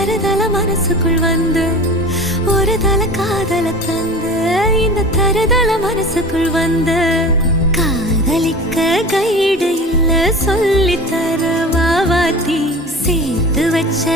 தருதல மனசுக்குள் வந்து ஒரு தல காதல தந்து இந்த தருதல மனசுக்குள் வந்து காதலிக்க கைடு இல்ல சொல்லி தர வாவாத்தி சேர்த்து வச்ச